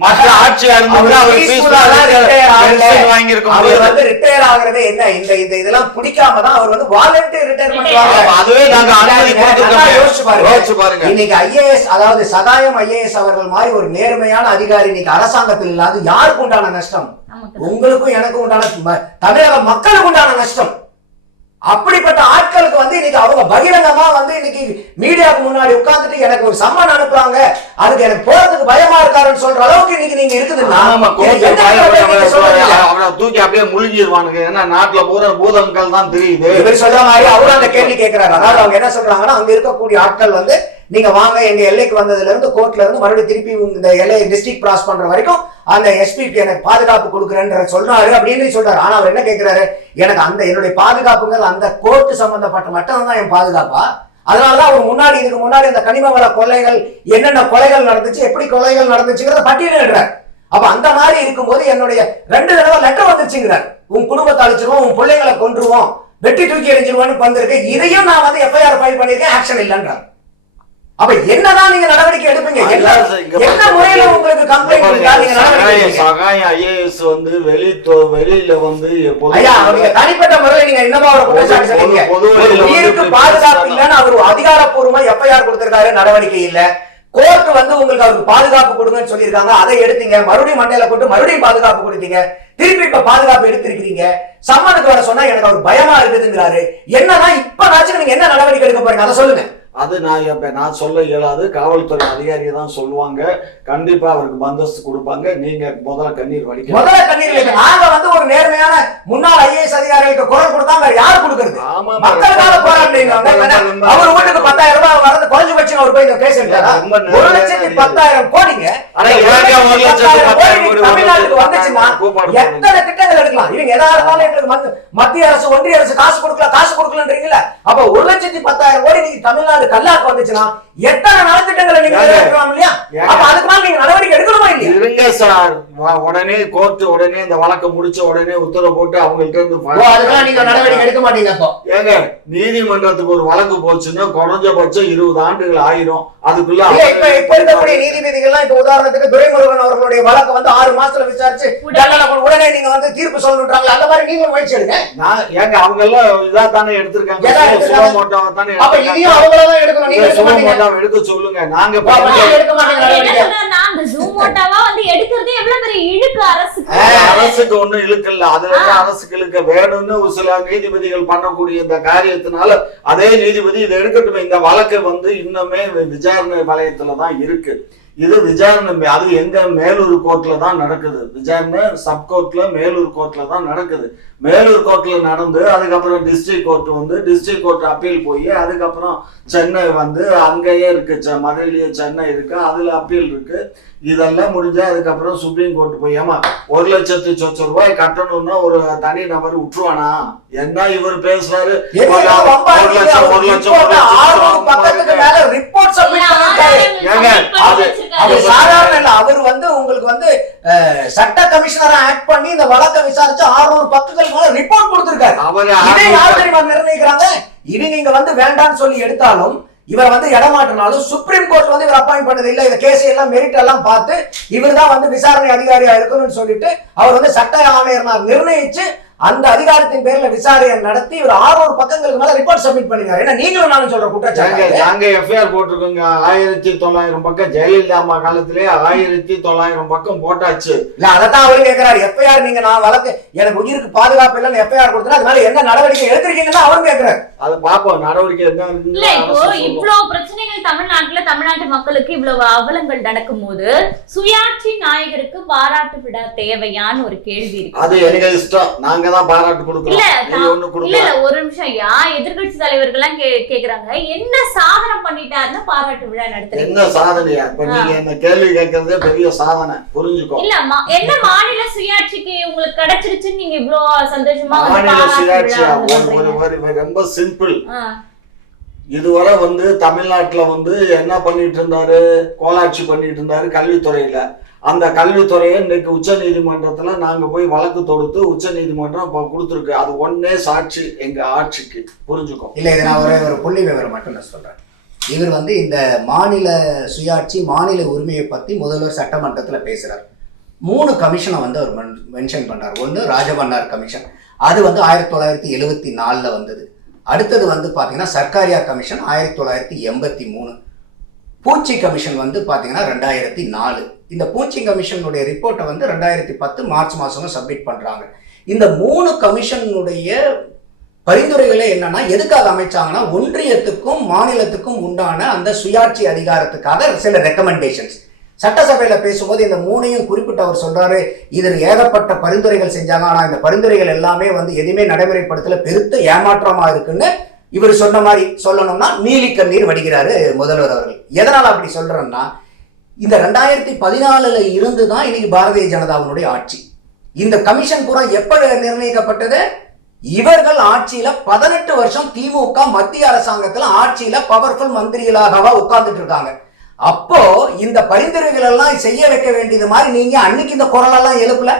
மற்ற ஆட்சியா இருந்தது அவர் பீஸ்ஃபுல்லா ஆ தான் retire ஆகல. வாங்கியிருக்க அவர் வந்து ரிட்டையர் ஆகுறதே என்ன? இந்த இந்த இதெல்லாம் பிடிக்காம தான் அவர் வந்து வாலண்டியர் ரிட்டையர்மெண்ட். வாங்க. அதுவே நாங்க அனுமதி கொடுத்துருக்கோம். யோசிச்சு பாருங்க. யோசிச்சு பாருங்க. இன்னைக்கு ஐஏஎஸ் அதாவது சகாயம் ஐஏஎஸ் அவர்கள் மாதிரி ஒரு நேர்மையான அதிகாரி இன்னைக்கு அரசாங்கத்தில் இல்லாது யாருக்கு உண்டான நஷ்டம்? உங்களுக்கும் எனக்கும் உண்டான தமிழக மக்களுக்கு உண்டான நஷ்டம். அப்படிப்பட்ட ஆட்களுக்கு வந்து இன்னைக்கு அவங்க பகிரங்கமா வந்து இன்னைக்கு மீடியாவுக்கு முன்னாடி உட்கார்ந்துட்டு எனக்கு ஒரு சம்மன் அனுப்புறாங்க. அதுக்கு எனக்கு போறதுக்கு பயமா இருக்காருன்னு சொல்ற அளவுக்கு இன்னைக்கு நீங்க அவரை தூக்கி அப்படியே முழுங்கிடுவானுங்க ஏன்னா நாட்டுல பூரா பூதங்கள் தான் தெரியுது. இவர் சொல்ற மாதிரி அவரும் அந்த கேள்வி கேட்கிறாரு அதாவது அவங்க என்ன சொல்றாங்கன்னா அங்க இருக்கக்கூடிய ஆட்கள் வந்து நீங்க வாங்க எங்க எல்லைக்கு வந்ததுல இருந்து கோர்ட்ல இருந்து மறுபடியும் திருப்பி இந்த எல்லையை டிஸ்ட்ரிக்ட் கிராஸ் பண்ற வரைக்கும் அந்த எஸ்பிக்கு எனக்கு பாதுகாப்பு கொடுக்குறேன்ற சொல்றாரு அப்படின்னு சொல்றாரு. ஆனா அவர் என்ன கேட்கிறாரு எனக்கு அந்த என்னுடைய பாதுகாப்புங்கிறது அந்த கோர்ட் சம்பந்தப்பட்ட மட்டும் தான் என் பாதுகாப்பா? அதனாலதான் அவர் முன்னாடி இதுக்கு முன்னாடி அந்த கனிம வள கொலைகள் என்னென்ன கொலைகள் நடந்துச்சு எப்படி கொலைகள் நடந்துச்சுங்கிறத பட்டியலிடுறார் அப்ப அந்த மாதிரி இருக்கும்போது என்னுடைய ரெண்டு தடவை லெட்டர் வந்துச்சுங்கிறார் உன் குடும்பத்தை அழிச்சிருவோம் உன் பிள்ளைங்களை கொன்றுவோம் வெட்டி தூக்கி எறிஞ்சிருவோம்னு வந்திருக்கு. இதையும் நான் வந்து எஃப்ஐஆர் ஃபைல் பண்ணியிருக்கேன் ஆக்ஷன் இல்லைன்றார். அப்ப என்னதான் நீங்க நடவடிக்கை எடுப்பீங்க? என்ன முறையில உங்களுக்கு கம்ப்ளைண்ட் சகாயம் ஐஏஎஸ் வந்து வெளி தொ- வெளியில வந்து ஐயா நீங்க தனிப்பட்ட முறையில் நீங்க என்னமா ஒரு குற்றச்சாட்டு வந்து உயிருக்கு பாதுகாப்பு. இல்லைன்னு அவர் அதிகாரப்பூர்வமா எஃப்ஐஆர் கொடுத்திருக்காரு நடவடிக்கை இல்ல. கோர்ட் வந்து உங்களுக்கு அவருக்கு பாதுகாப்பு கொடுங்கன்னு சொல்லியிருக்காங்க. அதை எடுத்தீங்க. மறுபடியும் மண்டையில போட்டு மறுபடியும் பாதுகாப்பு கொடுத்தீங்க. திருப்பி இப்ப பாதுகாப்பு எடுத்திருக்கிறீங்க. சம்மனுக்கு வர சொன்னா எனக்கு அவர் பயமா இருக்குதுங்கிறாரு. என்னதான் இப்ப நீங்க என்ன நடவடிக்கை எடுக்க போறீங்க? அதை சொல்லுங்க. அது நான் நான் சொல்ல இயலாது. காவல்துறை அதிகாரி தான் சொல்லுவாங்க. கண்டிப்பா அவருக்கு பந்தோஸ்து கொடுப்பாங்க. நீங்க முதல்ல கண்ணீர் வடிக்க முதல்ல கண்ணீர் நாங்க வந்து ஒரு நேர்மையான முன்னாள் ஐஏஎஸ் அதிகாரிகளுக்கு குரல் கொடுத்தா வேற யாரு கொடுக்கறது? மக்களுக்காக போராடுறீங்க அவர் வீட்டுக்கு பத்தாயிரம் ரூபாய் வரது பட்சம் அவர் போய் இந்த கேஸ் ஒரு லட்சத்தி. பத்தாயிரம் கோடிங்க. தமிழ்நாட்டுக்கு வந்துச்சுன்னா. எத்தனை திட்டங்கள் எடுக்கலாம்? இவங்க எதா இருந்தாலும் எங்களுக்கு மத்திய அரசு ஒன்றிய அரசு காசு கொடுக்கல காசு கொடுக்கலன்றீங்கல்ல. அப்ப ஒரு லட்சத்தி பத்தாயிரம் கோடி நீங்க தமிழ்நாடு கல்லாக்கு வந்துச்சுன்னா எத்தனை நலத்திட்டங்களை நீங்க நிறைவேற்றலாம் இல்லையா. அப்ப அதுக்கு மேல நீங்க நடவடிக்கை எடுக்கணுமா இல்லையா? இருங்க சார். உடனே கோர்ட் உடனே இந்த வழக்கை முடிச்ச உடனே உத்தரவு போட்டு அவங்கள்ட்ட இருந்து அதுக்கெல்லாம் நீங்க நடவடிக்கை எடுக்க மாட்டீங்க அப்போ? ஏங்க நீதிமன்றத்துக்கு ஒரு வழக்கு போச்சுன்னா குறைஞ்சபட்சம் இருபது ஆண்டுகள் ஆயிரும். அதுக்குள்ள இப்ப இப்ப இருக்கக்கூடிய நீதிபதிகள்லாம் இப்ப உதாரணத்துக்கு துரைமுருகன் அவர்களுடைய வழக்கு வந்து ஆறு மாசத்துல விசாரிச்சு உடனே. நீங்க வந்து தீர்ப்பு சொல்லணுன்றாங்களா அந்த மாதிரி நீங்க முயற்சி எடுங்க. நான் ஏங்க அவங்க எல்லாம் இதா தானே எடுத்திருக்காங்க? தானே அப்ப இதையும் அவங்களதான் எடுக்கணும். நீங்க சுகமோட்டோ எடுக்க சொல்லுங்க. நாங்க எடுக்க அரசுக்கு? ஒண்ணும் இழுக்கல அதுல அரசுக்கு இழுக்க வேணும்னு ஒரு சில நீதிபதிகள் பண்ணக்கூடிய இந்த காரியத்தினால அதே நீதிபதி இதை எடுக்கட்டும். இந்த வழக்கு வந்து இன்னுமே விசாரணை வலயத்துல தான் இருக்கு. இது விசாரணை அது எங்க மேலூர் கோர்ட்ல தான் நடக்குது. விசாரணை சப் கோர்ட்ல மேலூர் கோர்ட்ல தான் நடக்குது. மேலூர் கோர்ட்ல நடந்து அதுக்கப்புறம் டிஸ்ட்ரிக்ட் கோர்ட் வந்து டிஸ்ட்ரிக்ட் கோர்ட் அப்பீல் போய் அதுக்கப்புறம் சென்னை வந்து அங்கேயே இருக்கு செ- மதுரையிலேயே சென்னை இருக்கு அதுல அப்பீல் இருக்கு. இதெல்லாம் முடிஞ்சா அதுக்கப்புறம் சுப்ரீம் கோர்ட் போய் ஏமா ஒரு லட்சத்து சொச்ச ரூபாய் கட்டணும்னா ஒரு தனி நபர் விட்டுருவானா என்ன இவர் பேசுறாரு? ஒரு லட்சம், ஒரு? லட்சம் ஏங்க, அது-. அவர் சாதாரண இல்ல அவர் வந்து உங்களுக்கு வந்து சட்ட கமிஷனரா ஆக்ட் பண்ணி இந்த வழக்கை விசாரிச்சு 600 பக்கங்கள் மேல ரிப்போர்ட் கொடுத்திருக்காரு. அவரு இதை யார் தெரியுமா நிர்ணயிக்கிறாங்க? இது நீங்க வந்து வேண்டாம்னு சொல்லி எடுத்தாலும் இவர் வந்து இடமாற்றினாலும் சுப்ரீம் கோர்ட் வந்து இவர் அப்பாயிண்ட் பண்ணது இல்ல. இந்த கேஸ் எல்லாம் மெரிட் எல்லாம் பார்த்து இவர் தான் வந்து விசாரணை அதிகாரியா இருக்கணும்னு சொல்லிட்டு அவர் வந்து சட்ட ஆணையர் நிர்ணயிச்சு அந்த அதிகாரத்தின் பேர்ல விசாரணை நடத்தி இவர் 600 பக்கங்களுக்கு மேல ரிப்போர்ட் சப்மிட் பண்ணிருக்காரு ஏன்னா நீங்களும் நானும் சொல்ற குற்றச்சாட்டு நாங்க எஃப்ஐஆர் போட்டிருக்கோங்க. ஆயிரத்தி தொள்ளாயிரம் பக்கம் ஜெயலலிதா அம்மா காலத்திலே ஆயிரத்தி தொள்ளாயிரம் பக்கம் போட்டாச்சு. இல்ல அதத்தான் அவரு கேக்குறாரு. எஃப்ஐஆர் நீங்க நான் வழக்கு எனக்கு உயிருக்கு பாதுகாப்பு இல்லைன்னு எஃப்ஐஆர் கொடுத்தா அதனால என்ன நடவடிக்கை எடுத்திருக்கீங்கன்னு அவரும் கேக்குறாரு. அது பாப்போம் நடவடிக்கை என்ன இல்ல இப்போ. இவ்வளவு பிரச்சனைகள் தமிழ்நாட்டுல தமிழ்நாட்டு மக்களுக்கு இவ்வளவு அவலங்கள் நடக்கும்போது சுயாட்சி நாயகருக்கு பாராட்டு விழா தேவையான்னு ஒரு கேள்வி இருக்கு. அது எங்க இஷ்டம். நாங்க தான் பாராட்டு கொடுக்கிறோம். இல்ல, ஒரு நிமிஷம். ஐயா எதிர்கட்சி தலைவர்கள் எல்லாம் கேக்குறாங்க. என்ன சாதனை பண்ணிட்டாருன்னு பாராட்டு விழா நடத்துறீங்க. என்ன சாதனையா? இப்ப நீங்க என்ன கேள்வி கேட்கறதே பெரிய சாதனை. புரிஞ்சுக்கோ. இல்ல என்ன மாநில சுயாட்சிக்கு உங்களுக்கு கிடைச்சிருச்சுன்னு நீங்க இவ்வளவு சந்தோஷமா மாநில சுயாட்சியா? ரொம்ப சிம்பிள். இதுவரை வந்து தமிழ்நாட்டுல வந்து என்ன பண்ணிட்டு இருந்தாரு? கோலாட்சி பண்ணிட்டு இருந்தாரு கல்வித்துறையில. அந்த கல்வித்துறையை இன்னைக்கு உச்ச நீதிமன்றத்தில் நாங்கள் போய் வழக்கு தொடுத்து உச்ச நீதிமன்றம் இப்போ கொடுத்துருக்கு. அது ஒன்னே சாட்சி எங்கள் ஆட்சிக்கு. புரிஞ்சுக்கோ. இல்லை இது நான் ஒரே ஒரு புள்ளி விவரம் மட்டும் நான் சொல்கிறேன் இவர் வந்து இந்த மாநில சுயாட்சி மாநில உரிமையை பற்றி முதல்வர் சட்டமன்றத்தில் பேசுகிறார் மூணு கமிஷனை வந்து அவர் மென்ஷன் பண்ணார் ஒன்று ராஜபன்னார் கமிஷன். அது வந்து ஆயிரத்தி தொள்ளாயிரத்தி எழுவத்தி நாலில் வந்தது. அடுத்தது வந்து பார்த்தீங்கன்னா சர்க்காரியா கமிஷன் ஆயிரத்தி தொள்ளாயிரத்தி எண்பத்தி மூணு. பூச்சி கமிஷன் வந்து பார்த்தீங்கன்னா ரெண்டாயிரத்தி நாலு. இந்த பூச்சி கமிஷனுடைய ரிப்போர்ட்டை வந்து ரெண்டாயிரத்தி பத்து மார்ச் மாதம் சப்மிட் பண்ணுறாங்க இந்த மூணு கமிஷனுடைய பரிந்துரைகளே என்னன்னா எதுக்காக அமைச்சாங்கன்னா ஒன்றியத்துக்கும் மாநிலத்துக்கும் உண்டான அந்த சுயாட்சி அதிகாரத்துக்காக சில ரெக்கமெண்டேஷன்ஸ் சட்டசபையில் பேசும்போது இந்த மூணையும் குறிப்பிட்டு அவர் சொல்றாரு இதில் ஏகப்பட்ட பரிந்துரைகள் செஞ்சாங்க. ஆனால் இந்த பரிந்துரைகள் எல்லாமே வந்து எதுவுமே நடைமுறைப்படுத்தல பெருத்த ஏமாற்றமா இருக்குன்னு இவர் சொன்ன மாதிரி சொல்லணும்னா நீலி கண்ணீர் வடிகிறாரு முதல்வர் அவர்கள். எதனால் அப்படி சொல்றேன்னா இந்த ரெண்டாயிரத்தி பதினாலுல இருந்து தான் இன்னைக்கு பாரதிய ஜனதாவினுடைய ஆட்சி. இந்த கமிஷன் பூரா எப்ப நிர்ணயிக்கப்பட்டது? இவர்கள் ஆட்சியில பதினெட்டு வருஷம் திமுக மத்திய அரசாங்கத்துல ஆட்சியில பவர்ஃபுல் மந்திரிகளாகவா உட்கார்ந்துட்டு இருக்காங்க. அப்போ இந்த பரிந்துரைகள் எல்லாம் செய்ய வைக்க வேண்டியது மாதிரி நீங்க அன்னைக்கு இந்த குரலெல்லாம் எழுப்பல?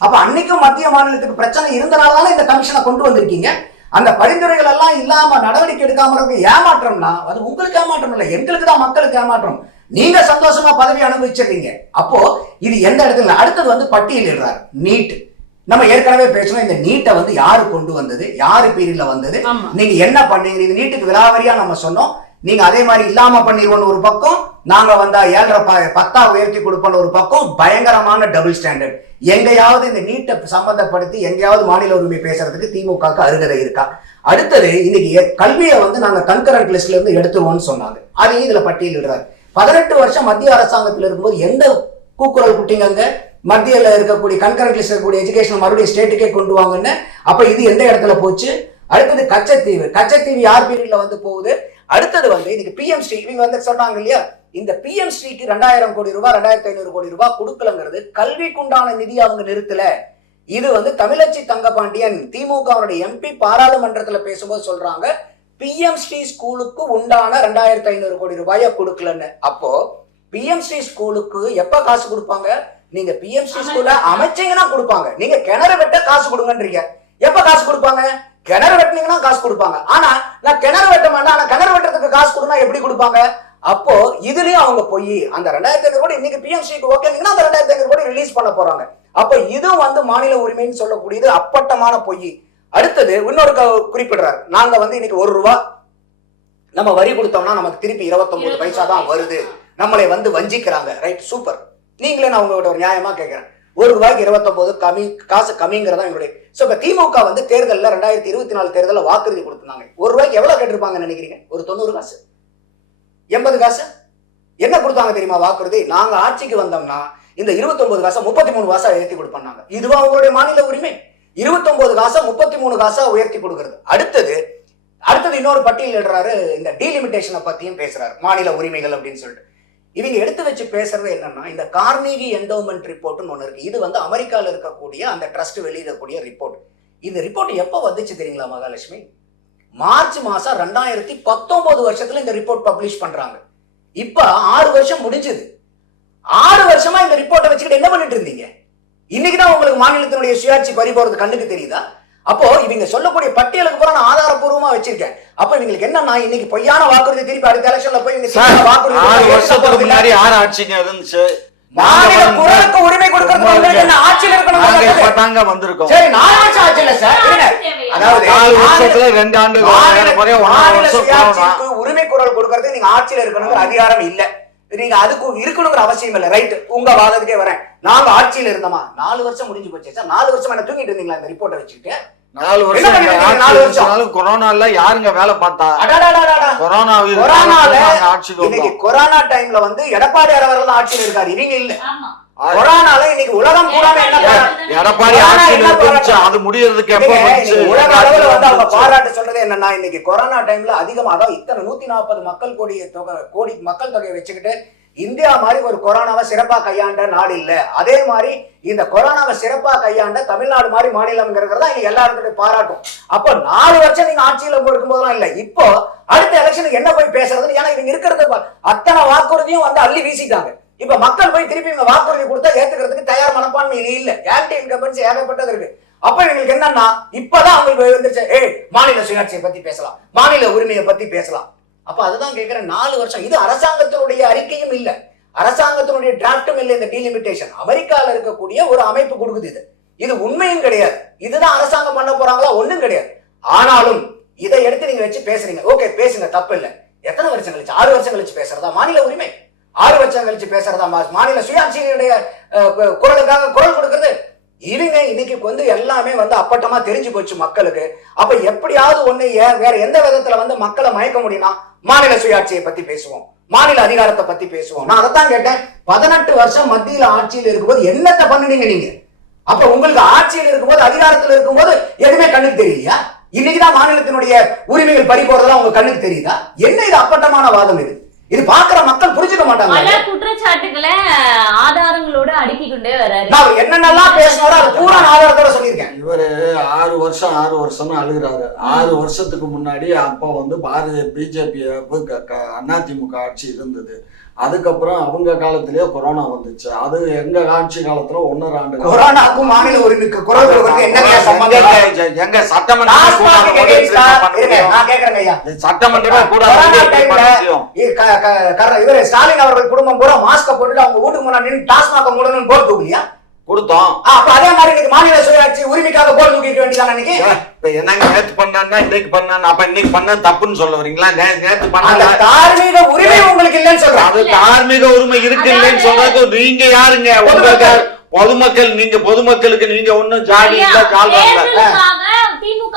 அப்ப அன்னைக்கும் மத்திய மாநிலத்துக்கு பிரச்சனை இருந்தனால தானே இந்த கமிஷனை கொண்டு வந்திருக்கீங்க? அந்த பரிந்துரைகள் எல்லாம் இல்லாம நடவடிக்கை எடுக்காம இருக்க ஏமாற்றம்னா அது உங்களுக்கு ஏமாற்றம் இல்லை எங்களுக்கு தான் மக்களுக்கு ஏமாற்றம். நீங்க சந்தோஷமா பதவி அனுபவிச்சிருக்கீங்க. அப்போ இது எந்த இடத்துல? அடுத்தது வந்து பட்டியலிடுறாரு. நீட். நம்ம ஏற்கனவே பேசணும் இந்த நீட்டை வந்து யாரு கொண்டு வந்தது? யாரு பீரியட்ல வந்தது? நீங்க என்ன பண்ணீங்க? இது நீட்டுக்கு விலாவரியா நம்ம சொன்னோம். நீங்க அதே மாதிரி இல்லாம பண்ணிடுவோம்னு ஒரு பக்கம் நாங்க வந்தா ஏழரை பத்தா உயர்த்தி கொடுப்போம்னு ஒரு பக்கம் பயங்கரமான டபுள் ஸ்டாண்டர்ட் எங்கேயாவது இந்த நீட்டை சம்பந்தப்படுத்தி எங்கேயாவது மாநில உரிமை பேசுறதுக்கு திமுகக்கு அருகதை இருக்கா? அடுத்தது இன்னைக்கு கல்வியை வந்து நாங்க கன்கரண்ட் லிஸ்ட்ல இருந்து எடுத்துருவோம்னு சொன்னாங்க. அதையும் இதுல பட்டியலிடுறாரு. பதினெட்டு வருஷம் மத்திய அரசாங்கத்தில் இருக்கும்போது எந்த கூக்குரல் குட்டிங்க மத்தியில் இருக்கக்கூடிய கன்கரண்ட் லிஸ்ட் இருக்கக்கூடிய எஜுகேஷன் மறுபடியும் ஸ்டேட்டுக்கே கொண்டு வாங்கன்னு. அப்ப இது எந்த இடத்துல போச்சு? அடுத்தது கச்சத்தீவு. கச்சத்தீவு யார் பீரியட்ல வந்து போகுது? அடுத்தது வந்து இன்னைக்கு பிஎம் ஸ்ரீ இவங்க வந்து சொன்னாங்க இல்லையா? இந்த பிஎம் ஸ்ரீக்கு ரெண்டாயிரம் கோடி ரூபாய் ரெண்டாயிரத்தி ஐநூறு கோடி ரூபாய் கொடுக்கலங்கிறது கல்விக்குண்டான நிதி அவங்க நிறுத்தல. இது வந்து தமிழச்சி தங்கபாண்டியன் திமுகவுடைய எம்பி பாராளுமன்றத்துல பேசும்போது சொல்றாங்க பிஎம் ஸ்ரீ ஸ்கூலுக்கு உண்டான ரெண்டாயிரத்தி ஐநூறு கோடி ரூபாயை கொடுக்கலன்னு. அப்போ பிஎம் ஸ்ரீ ஸ்கூலுக்கு எப்ப காசு கொடுப்பாங்க? நீங்க பிஎம் ஸ்ரீ ஸ்கூல்ல அமைச்சீங்கன்னா கொடுப்பாங்க. நீங்க கிணறு வெட்ட காசு கொடுங்கன்றீங்க. எப்ப காசு கொடுப்பாங்க? கிணறு வெட்டினீங்கன்னா காசு கொடுப்பாங்க. ஆனா நான் கிணறு வெட்ட மாட்டேன். ஆனா கிணறு வெட்டுறதுக்கு காசு கொடுனா எப்படி கொடுப்பாங்க? அப்போ இதுலயும் அவங்க போய் அந்த ரெண்டாயிரத்தி ஐநூறு கோடி இன்னைக்கு பிஎம்சிக்கு ஓகேங்கன்னா அந்த ரெண்டாயிரத்தி ஐநூறு கோடி ரிலீஸ் பண்ண போறாங்க. அப்ப இது வந்து மாநில உரிமைன்னு சொல்லக்கூடியது அப்பட்டமான பொய். அடுத்தது இன்னொரு குறிப்பிடுறாரு. நாங்க வந்து இன்னைக்கு ஒரு ரூபா நம்ம வரி கொடுத்தோம்னா நமக்கு திருப்பி இருபத்தொன்பது பைசா தான் வருது. நம்மளை வந்து வஞ்சிக்கிறாங்க. ரைட் சூப்பர் நீங்களே நான் உங்களோட ஒரு நியாயமா கேட்கிறேன் ஒரு ரூபாய்க்கு இருபத்தொன்பது கம்மி காசு கம்மிங்கிறதா எங்களுடைய ஸோ இப்போ திமுக வந்து தேர்தலில் ரெண்டாயிரத்தி இருபத்தி நாலு தேர்தலில் வாக்குறுதி கொடுத்துருந்தாங்க. ஒரு ரூபாய்க்கு எவ்வளோ கேட்டிருப்பாங்கன்னு நினைக்கிறீங்க? ஒரு தொண்ணூறு காசு. எண்பது காசு. என்ன கொடுத்தாங்க தெரியுமா வாக்குறுதி? நாங்கள் ஆட்சிக்கு வந்தோம்னா இந்த 29 காசை முப்பத்தி மூணு காசா உயர்த்தி கொடுப்பாங்க இதுவா அவங்களுடைய மாநில உரிமை. 29 காசை முப்பத்தி மூணு காசா உயர்த்தி கொடுக்கறது. அடுத்தது அடுத்தது இன்னொரு பட்டியல் இடுறாரு இந்த டீலிமிட்டேஷனை பத்தியும் பேசுறாரு. மாநில உரிமைகள் அப்படின்னு சொல்லிட்டு. இவங்க எடுத்து வச்சு பேசுறது என்னன்னா இந்த கார்னிகி என்டோமெண்ட் ரிப்போர்ட்னு ஒன்று இருக்கு. இது வந்து அமெரிக்காவில் இருக்கக்கூடிய அந்த ட்ரஸ்ட் வெளியிடக்கூடிய ரிப்போர்ட் இந்த ரிப்போர்ட் எப்போ வந்துச்சு தெரியுங்களா மகாலட்சுமி? மார்ச் மாசம் ரெண்டாயிரத்தி பத்தொன்பது வருஷத்துல இந்த ரிப்போர்ட் பப்ளிஷ் பண்றாங்க. இப்ப ஆறு வருஷம் முடிஞ்சது. ஆறு வருஷமா இந்த ரிப்போர்ட்டை வச்சுக்கிட்டு என்ன பண்ணிட்டு இருந்தீங்க? இன்னைக்குதான் உங்களுக்கு மாநிலத்தினுடைய சுயாட்சி பறி போறது கண்ணுக்கு தெரியுதா? அப்போ இவங்க சொல்லக்கூடிய பட்டியலுக்கு பூரா நான் ஆதாரப்பூர்வமா வச்சிருக்கேன். அப்ப இவங்களுக்கு என்னன்னா இன்னைக்கு பொய்யான வாக்குறுதி திருப்பி அடுத்த எலெக்ஷன்ல போய் ஆறு வருஷத்துக்கு முன்னாடி யார் ஆட்சிங்க இருந்துச்சு? மாநில நாங்க குரலுக்கு உரிமை உங்களுக்கு என்ன ஆட்சியில் நாங்க இருக்கணும் வந்திருக்கோம். சரி இல்ல சார். அதாவது நாலு வருஷத்துல ரெண்டு ஆண்டு சுயாட்சிக்கு உரிமை குரல் கொடுக்கறது நீங்க ஆட்சியில இருக்கணுங்கிற அதிகாரம் இல்ல. நீங்க அதுக்கு இருக்கணுங்கிற அவசியம் இல்ல. ரைட் உங்க வாதத்துக்கே வரேன். நாங்க ஆட்சியில இருந்தோமா? நாலு வருஷம் முடிஞ்சு போச்சு சார். நாலு வருஷம் என்ன தூங்கிட்டு இருந்தீங்களா இந்த ரிப்போர்ட்டை வச்சுக்கிட்டு? நாலு வருஷம் நாலு வருஷம். கொரோனால யாருங்க வேலை பார்த்தா. கொரோனா கொரோனால ஆட்சிக்கு கொரோனா டைம்ல வந்து எடப்பாடி அவர்கள் ஆட்சியில் இருக்காரு. இவங்க இல்ல. ஆமா. கொரோனால இன்னைக்கு உலகம் பூராமே என்ன எடப்பாடி? அது முடியறதுக்கு எப்ப உலக அளவுல வந்து அவங்க. பாராட்டு சொல்றது என்னன்னா இன்னைக்கு கொரோனா டைம்ல அதிகமா அதாவது இத்தனை நூத்தி நாற்பது மக்கள் கோடி தொகை கோடி மக்கள் தொகையை வச்சுக்கிட்டு இந்தியா மாதிரி ஒரு கொரோனாவை சிறப்பாக கையாண்ட நாடு இல்லை. அதே மாதிரி இந்த கொரோனாவை சிறப்பாக கையாண்ட தமிழ்நாடு மாதிரி மாநிலம்ங்கிறதா இங்க எல்லா பாராட்டும். அப்போ நாலு வருஷம் நீங்க ஆட்சியில இருக்கும் போதெல்லாம் இல்லை. இப்போ அடுத்த எலெக்ஷனுக்கு என்ன போய் பேசுறதுன்னு? ஏன்னா இவங்க இருக்கிறது அத்தனை வாக்குறுதியும் வந்து அள்ளி வீசிட்டாங்க. இப்ப மக்கள் போய் திருப்பி இவங்க வாக்குறுதி கொடுத்தா ஏத்துக்கிறதுக்கு தயார் மனப்பான்மை இல்ல. ஆன்டி இன்கம்பன்ஸ் ஏகப்பட்டது இருக்கு. அப்ப இவங்களுக்கு என்னன்னா இப்பதான் அவங்களுக்கு வந்துருச்சு. ஏய் மாநில சுயாட்சியை பத்தி பேசலாம். மாநில உரிமையை பத்தி பேசலாம். அப்ப அதுதான் கேட்கிறேன் நாலு வருஷம். இது அரசாங்கத்தினுடைய அறிக்கையும் இல்லை. அரசாங்கத்தினுடைய டிராப்டும் இல்லை இந்த டீலிமிட்டேஷன் அமெரிக்காவில் இருக்கக்கூடிய ஒரு அமைப்பு கொடுக்குது இது. இது உண்மையும் கிடையாது. இதுதான் அரசாங்கம் பண்ண போறாங்களா? ஒன்றும் கிடையாது. ஆனாலும் இதை எடுத்து நீங்க வச்சு பேசுறீங்க. ஓகே பேசுங்க. தப்பு இல்லை. எத்தனை வருஷம் கழிச்சு? ஆறு வருஷம் கழிச்சு பேசுறதா? மாநில உரிமை. ஆறு வருஷம் கழிச்சு பேசுறதா? மா- மாநில சுயாட்சியினுடைய குரலுக்காக குரல் கொடுக்கறது. இவங்க இன்னைக்கு வந்து எல்லாமே வந்து அப்பட்டமா தெரிஞ்சு போச்சு மக்களுக்கு. அப்ப எப்படியாவது ஒண்ணு ஏன் வேற எந்த விதத்துல வந்து மக்களை மயக்க முடியும்னா மாநில சுயாட்சியை பத்தி பேசுவோம். மாநில அதிகாரத்தை பத்தி பேசுவோம். நான் அதைத்தான் கேட்டேன். பதினெட்டு வருஷம் மத்தியில ஆட்சியில் இருக்கும்போது என்னத்தை பண்ணுனீங்க நீங்க? அப்ப உங்களுக்கு ஆட்சியில் இருக்கும்போது அதிகாரத்தில் இருக்கும்போது எதுவுமே கண்ணுக்கு தெரியலையா? இன்னைக்குதான் மாநிலத்தினுடைய உரிமைகள் பறி போறதெல்லாம் உங்க கண்ணுக்கு தெரியுதா? என்ன இது அப்பட்டமான வாதம் இது? இது பாக்குற மக்கள் புரிஞ்சுக்க பல மாட்டாங்க குற்றச்சாட்டுகளை ஆதாரங்களோட அடுக்கிக் கொண்டே வராரு. நான் என்னென்னலாம் பேசினாரோ அது பூரா ஆதாரத்தோட சொல்லியிருக்கேன். இவரு ஆறு வருஷம் ஆறு வருஷம்னு அழுகிறாரு. ஆறு வருஷத்துக்கு முன்னாடி அப்போ வந்து பாரதிய பிஜேபி அதிமுக ஆட்சி இருந்தது. அதுக்கப்புறம் அவங்க காலத்திலேயே கொரோனா வந்துச்சு. அது எங்க ஆட்சி காலத்துல ஒன்னரை ஆண்டு. கொரோனாக்கும் மாநில எங்க- எங்க சட்டமன்ற டாஸ்மாக் against ஆ? இருங்க, ஐயா சட்டமன்றமே இவரு ஸ்டாலின் அவர்கள் குடும்பம் பூரா மாஸ்க போட்டுட்டு அவங்க வீட்டுக்கு முன்னாடி நின்று டாஸ்மாக மூடணும்னு போட்டு தூக்கலையா கொடுத்தோம். அப்ப அதே மாதிரி இன்னைக்கு மாநில சுயாட்சி உரிமைக்காக போட்டு தூக்கிக்க வேண்டியதான் இன்னைக்கு? இப்ப என்னங்க நேத்து பண்ணான்னா இன்னைக்கு அப்ப இன்னைக்கு பண்ண தப்புன்னு சொல்ல வரீங்களா? நேத்து பண்ண தார்மீக உரிமை உங்களுக்கு இல்லைன்னு சொல்றேன். அது தார்மீக உரிமை இருக்கு இல்லைன்னு சொல்றதுக்கு நீங்க யாருங்க? உங்களுக்கு பொதுமக்கள் நீங்க பொதுமக்களுக்கு நீங்க ஒண்ணும் ஜாதி இல்ல கால் தேர்தலுக்காக திமுக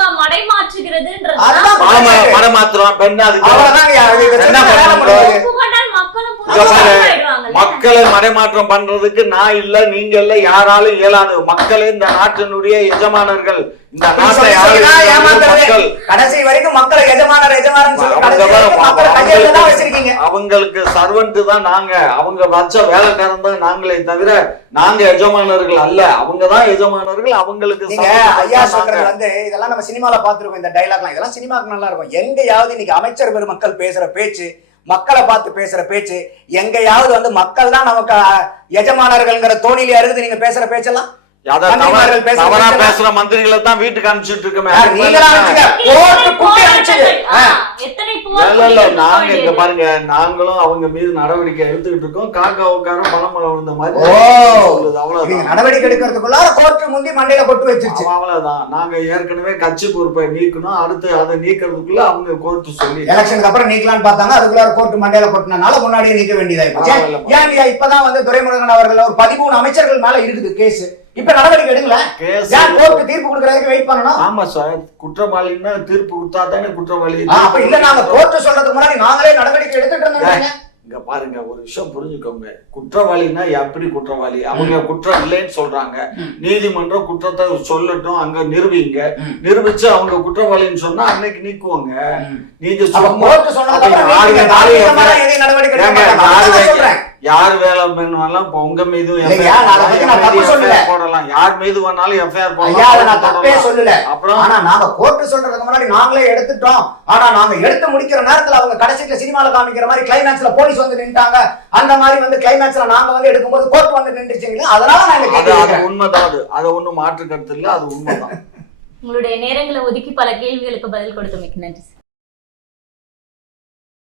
புரிஞ்சுக்கிடுவாங்கல்ல. மக்களை மடைமாற்றம் பண்றதுக்கு நான் இல்ல நீங்க இல்ல யாராலும் இயலாது. மக்களே இந்த நாட்டினுடைய எஜமானர்கள் இந்த நாட்டை. மக்கள். கடைசி வரைக்கும் மக்களை எஜமானர் அவங்களுக்கு சர்வெண்ட் தான் நாங்க. அவங்க வச்ச வேலைக்காரன் தான் நாங்களே தவிர நாங்க எஜமானர்கள் அல்ல. அவங்க தான் எஜமானர்கள் அவங்களுக்கு ஐயா சொல்றது. வந்து இதெல்லாம் நம்ம சினிமால பார்த்துருக்கோம் இந்த டைலாக்லாம் இதெல்லாம் சினிமாவுக்கு நல்லா இருக்கும் எங்கேயாவது இன்னைக்கு அமைச்சர் பெருமக்கள் பேசுற பேச்சு மக்களை பார்த்து பேசுற பேச்சு எங்கேயாவது வந்து மக்கள் தான் நமக்கு எஜமானர்கள்ங்கிற தோணிலே இருக்குது நீங்க பேசுற பேச்செல்லாம் தவறா- பேசுற மந்திரிகளை தான் வீட்டுக்கு அனுப்பிச்சிட்டு இருக்கோமே. நாங்க இங்க பாருங்க நாங்களும் அவங்க மீது நடவடிக்கை எடுத்துக்கிட்டு இருக்கோம். காக்கா உட்காரம் பணம் விழுந்த மாதிரி அவ்வளவுதான். நடவடிக்கை எடுக்கிறதுக்குள்ளார கோர்ட்டு முந்தி மண்டையில கொட்டு வச்சிருச்சு. அவ- அவ்வளவுதான். நாங்க ஏற்கனவே கட்சி பொறுப்பை நீக்கணும். அடுத்து அதை நீக்கிறதுக்குள்ள அவங்க கோர்ட்டு சொல்லி எலெக்ஷனுக்கு அப்புறம் நீக்கலாம்னு பார்த்தாங்க. அதுக்குள்ளார கோர்ட்டு மண்டையில கொட்டினால முன்னாடியே நீக்க ஐயா இப்பதான் வந்து துரைமுருகன் அவர்கள் ஒரு பதிமூணு அமைச்சர்கள் மேல இருக்குது கேஸ் இப்ப நடவடிக்கை எடுங்கள. கேஸ் ஏன் கோர்ட்டு தீர்ப்பு கொடுக்கறதுக்கு வெயிட் பண்ணணும்? ஆமா சார். குற்றவாளின்னா தீர்ப்பு கொடுத்தா தானே குற்றவாளி அப்ப இல்ல நாங்க கோர்ட்டு சொல்றதுக்கு முன்னாடி நாங்களே நடவடிக்கை எடுத்துட்டு இருந்தோம் இங்க பாருங்க ஒரு விஷயம் புரிஞ்சுக்கோங்க. குற்றவாளின்னா எப்படி குற்றவாளி? அவங்க குற்றம் இல்லைன்னு சொல்றாங்க. நீதிமன்றம் குற்றத்தை சொல்லட்டும் அங்க நிரூபிங்க. நிரூபிச்சு அவங்க குற்றவாளின்னு சொன்னா அன்னைக்கு நீக்குவாங்க. நீங்க அப்ப யாரு வேலை- வேணும்னாலும் இப்ப உங்க மீதும். போடலாம். யார் மீது வேணாலும் எஃப்ஐஆர் ஐயா அதை நான் தப்பே போடலாம் சொல்லல. அப்புறம்? ஆனா நாங்க கோர்ட்டு சொல்றதுக்கு முன்னாடி நாங்களே எடுத்துட்டோம். ஆனா நாங்க எடுத்து முடிக்கிற நேரத்துல அவங்க கடைசியில சினிமால காமிக்கிற மாதிரி கிளைமேக்ஸ்ல போலீஸ் வந்து நின்ட்டாங்க. அந்த மாதிரி வந்து கிளைமேக்ஸ்ல நாங்க வந்து எடுக்கும்போது கோர்ட் வந்து நின்றுச்சுங்களா அதனால நாங்க கேட்கிறோம் உண்மைதான் அது. அதை ஒண்ணும் மாற்று கருத்து இல்ல அது உண்மைதான். உங்களுடைய நேரங்களை ஒதுக்கி பல கேள்விகளுக்கு பதில் கொடுத்தமைக்கு நன்றி சார்